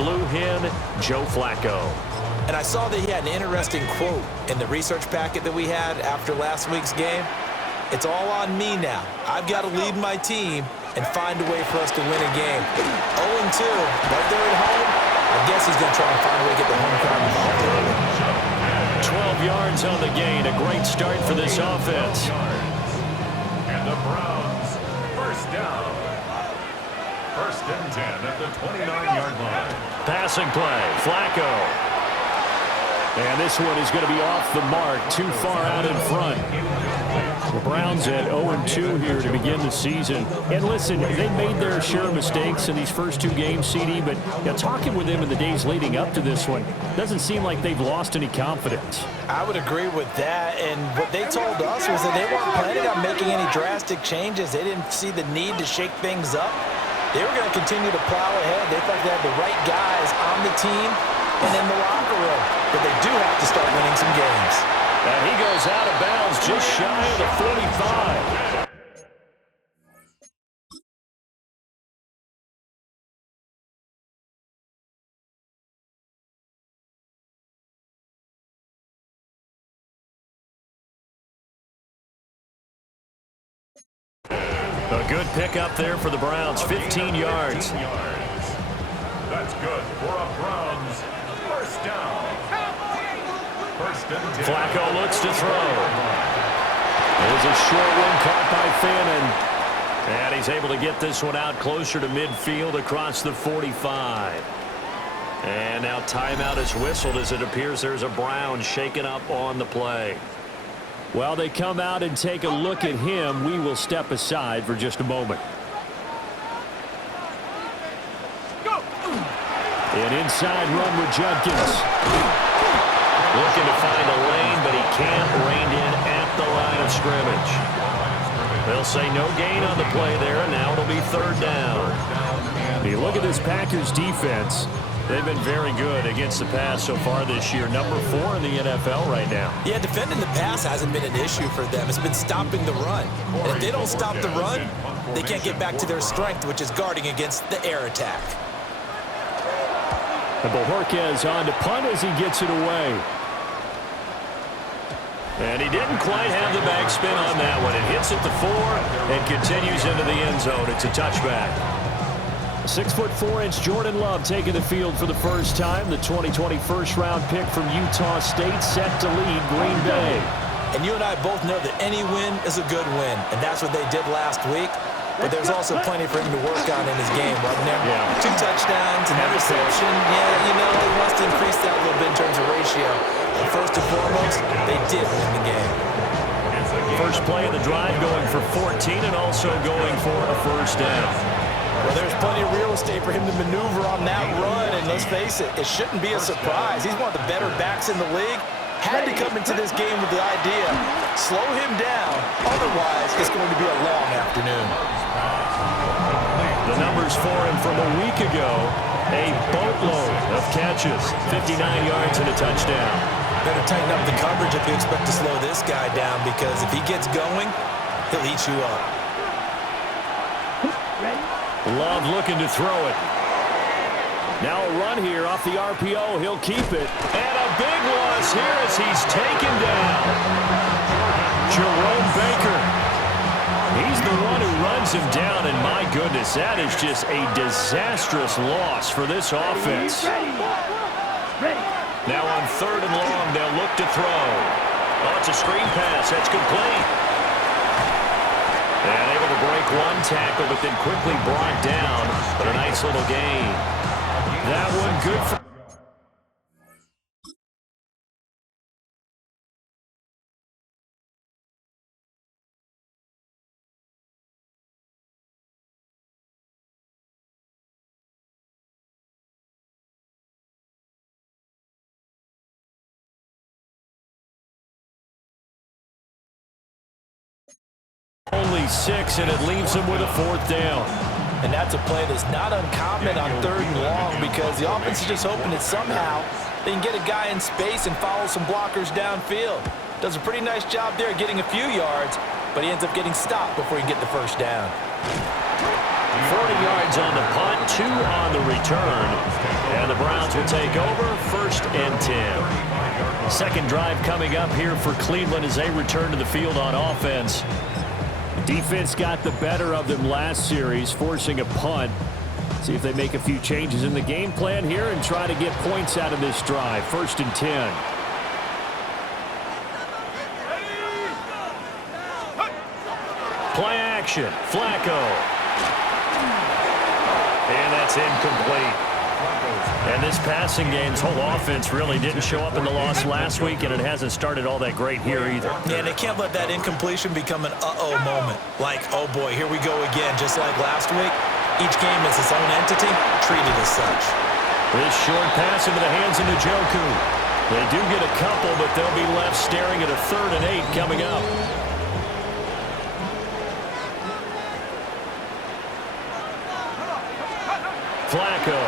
blue hen, Joe Flacco. And I saw that he had an interesting quote in the research packet that we had after last week's game. It's all on me now. I've got to lead my team and find a way for us to win a game. 0-2, right there at home. I guess he's going to try and find a way to get the home crowd involved. 12 yards on the gain. A great start for this offense. And the Browns, first down. First and 10 at the 29-yard line. Passing play, Flacco. And this one is going to be off the mark, too far out in front. The Browns at 0-2 here to begin the season. And listen, they made their share of mistakes in these first two games, CD, but talking with them in the days leading up to this one, doesn't seem like they've lost any confidence. I would agree with that, and what they told us was that they weren't planning on making any drastic changes. They didn't see the need to shake things up. They were going to continue to plow ahead. They thought they had the right guys on the team and in the locker room, but they do have to start winning some games. And he goes out of bounds just shy of the 45. A good pickup there for the Browns, 15 yards. That's good for a Browns first down. First and 10. Flacco looks to throw. There's a short one caught by Fannin. And he's able to get this one out closer to midfield across the 45. And now timeout is whistled as it appears there's a Brown shaken up on the play. While they come out and take a look at him, we will step aside for just a moment. An inside run with Judkins. Looking to find a lane, but he can't rein in at the line of scrimmage. They'll say no gain on the play there, and now it'll be third down. You look at this Packers defense. They've been very good against the pass so far this year. Number 4 in the NFL right now. Yeah, defending the pass hasn't been an issue for them. It's been stopping the run. And if they don't stop the run, they can't get back to their strength, which is guarding against the air attack. And Bojorquez on to punt as he gets it away. And he didn't quite have the backspin on that one. It hits at the 4 and continues into the end zone. It's a touchback. 6'4" Jordan Love taking the field for the first time. The 2020 first-round pick from Utah State set to lead Green Bay. And you and I both know that any win is a good win, and that's what they did last week. But there's also plenty for him to work on in his game, wasn't there? Yeah. 2 touchdowns, an interception. Yeah, you know, he wants to increase that a little bit in terms of ratio. But first and foremost, they did win the game. First play of the drive going for 14 and also going for a first down. Well, there's plenty of real estate for him to maneuver on that run, and let's face it, it shouldn't be a surprise. He's one of the better backs in the league. Had to come into this game with the idea, slow him down, otherwise it's going to be a long afternoon. The numbers for him from a week ago, a boatload of catches, 59 yards and a touchdown. Better tighten up the coverage if you expect to slow this guy down, because if he gets going, he'll eat you up. Love looking to throw it. Now a run here off the RPO. He'll keep it. And a big loss here as he's taken down. Jerome Baker. He's the one who runs him down, and my goodness, that is just a disastrous loss for this offense. Now on 3rd and long, they'll look to throw. Oh, it's a screen pass. That's complete. And able to break one tackle, but then quickly brought down. But a nice little gain. That one good for... Only 6, and it leaves him with a 4th down. And that's a play that's not uncommon on 3rd and long, because the offense is just hoping that somehow they can get a guy in space and follow some blockers downfield. Does a pretty nice job there getting a few yards, but he ends up getting stopped before he can get the first down. 40 yards on the punt, 2 on the return. And the Browns will take over, 1st and 10. Second drive coming up here for Cleveland as they return to the field on offense. Defense got the better of them last series, forcing a punt. See if they make a few changes in the game plan here and try to get points out of this drive. 1st and 10. Play action. Flacco. And that's incomplete. And this passing game's whole offense really didn't show up in the loss last week, and it hasn't started all that great here either. Yeah, they can't let that incompletion become an uh-oh moment. Like, oh boy, here we go again. Just like last week, each game is its own entity, treated as such. This short pass into the hands of Njoku. They do get a couple, but they'll be left staring at a 3rd and 8 coming up. Flacco.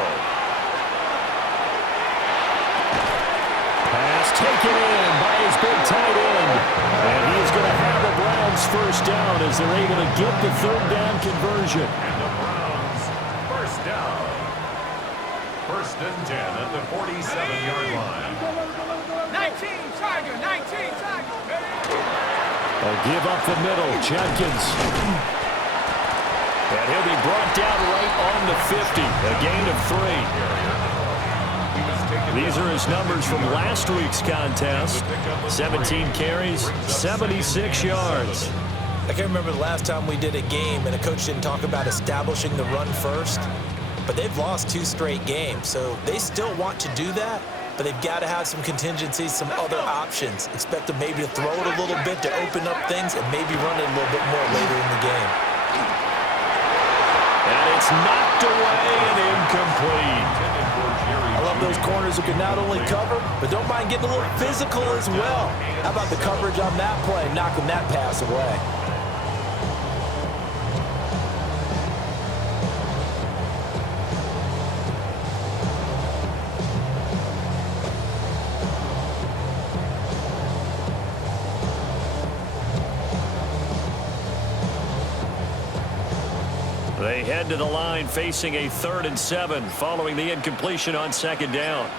Pass taken in by his big tight end. And he is going to have the Browns 1st down as they're able to get the 3rd down conversion. And the Browns 1st down. 1st and 10 at the 47-yard line. 19 Tiger, 19 Tiger. They'll give up the middle. Jenkins. And he'll be brought down right on the 50. A gain of 3. These are his numbers from last week's contest. 17 carries, 76 yards. I can't remember the last time we did a game and a coach didn't talk about establishing the run first. But they've lost 2 straight games, so they still want to do that. But they've got to have some contingencies, some other options. Expect them maybe to throw it a little bit to open up things and maybe run it a little bit more later in the game. And it's knocked away and incomplete. I love those corners who can not only cover, but don't mind getting a little physical as well. How about the coverage on that play, knocking that pass away? They head to the line facing a 3rd and 7 following the incompletion on 2nd down.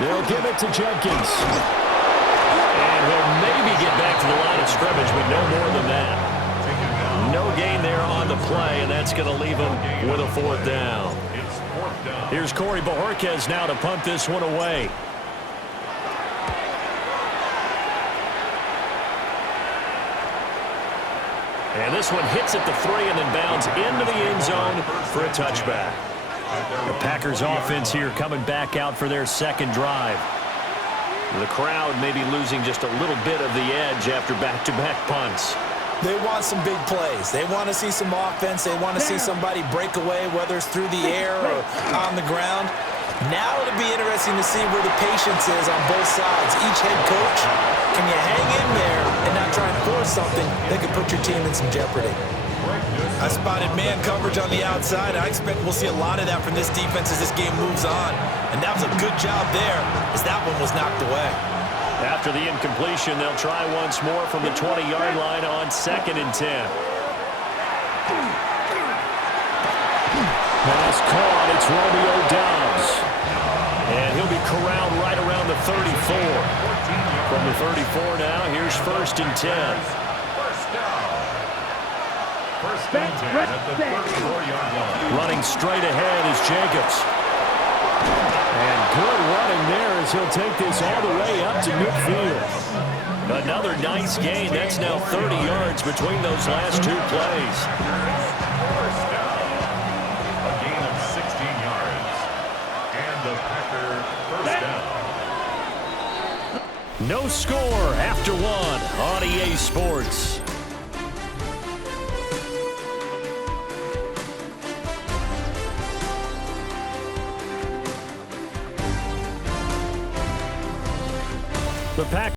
They'll give it to Jenkins. And he'll maybe get back to the line of scrimmage, but no more than that. No gain there on the play, and that's going to leave him with a 4th down. Here's Corey Bojorquez now to punt this one away. And this one hits at the 3 and then bounds into the end zone for a touchback. The Packers offense here coming back out for their 2nd drive. The crowd may be losing just a little bit of the edge after back-to-back punts. They want some big plays. They want to see some offense. They want to see somebody break away, whether it's through the air or on the ground. Now it'll be interesting to see where the patience is on both sides. Each head coach, can you hang in there and not try and force something that could put your team in some jeopardy? I spotted man coverage on the outside. I expect we'll see a lot of that from this defense as this game moves on. And that was a good job there as that one was knocked away. After the incompletion, they'll try once more from the 20-yard line on 2nd and 10. Pass caught. It's Romeo Doubs. And he'll be corralled right around the 34. From the 34 now, here's 1st and 10. 1st and 10 at the 34-yard line. Running straight ahead is Jacobs. And good running there as he'll take this all the way up to midfield. Another nice gain. That's now 30 yards between those last 2 plays. 1st down. A gain of 16 yards. And the Packer 1st down. No score after 1 on EA Sports. The Packers